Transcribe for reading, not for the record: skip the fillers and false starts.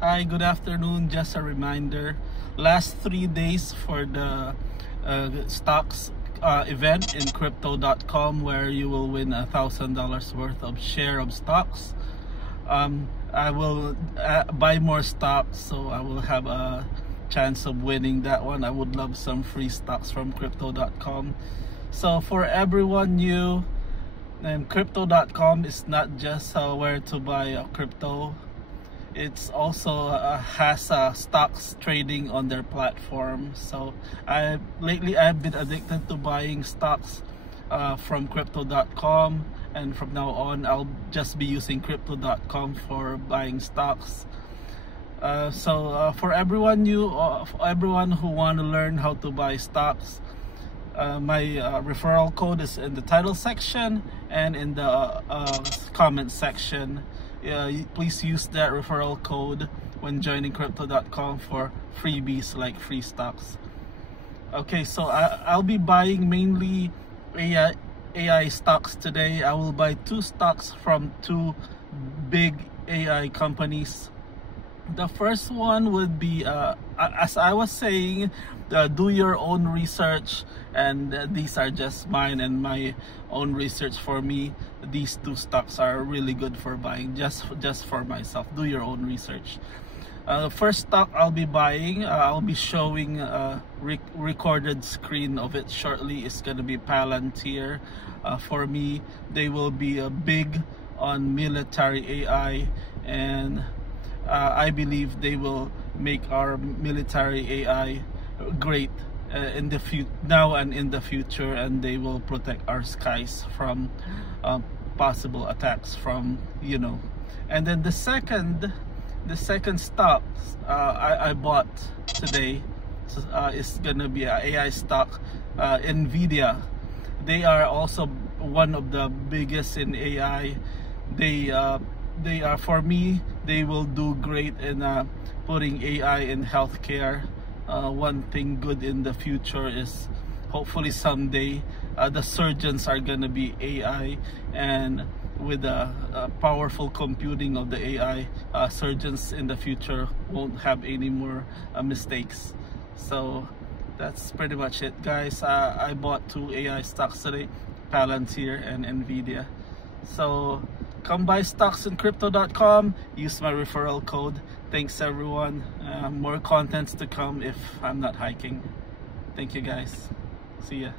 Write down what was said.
Hi, good afternoon. Just a reminder, last 3 days for the stocks event in crypto.com, where you will win $1,000 worth of share of stocks. I will buy more stocks, so I will have a chance of winning that one. I would love some free stocks from crypto.com. So for everyone new, and crypto.com is not just where to buy crypto. It's also has stocks trading on their platform. So lately I've been addicted to buying stocks from crypto.com, and from now on I'll just be using crypto.com for buying stocks. For everyone new, for everyone who want to learn how to buy stocks, my referral code is in the title section and in the comment section. Please use that referral code when joining crypto.com for freebies like free stocks. Okay, so I'll be buying mainly AI stocks today. I will buy 2 stocks from 2 big AI companies. The first one would be, as I was saying, do your own research, and these are just mine and my own research. For me, these 2 stocks are really good for buying, just for myself. Do your own research. The first stock I'll be buying, I'll be showing a recorded screen of it shortly. It's gonna be Palantir. For me, they will be big on military AI, and I believe they will make our military AI great in the now and in the future, and they will protect our skies from possible attacks from, And then the second stock I bought today is gonna be an AI stock, Nvidia. They are also one of the biggest in AI. They are, for me, they will do great in putting AI in healthcare. One thing good in the future is hopefully someday the surgeons are gonna be AI, and with the powerful computing of the AI, surgeons in the future won't have any more mistakes. So that's pretty much it, guys. I bought 2 AI stocks today, Palantir and Nvidia. So come buy stocks in crypto.com, use my referral code. Thanks everyone. More contents to come if I'm not hiking. Thank you guys. See ya.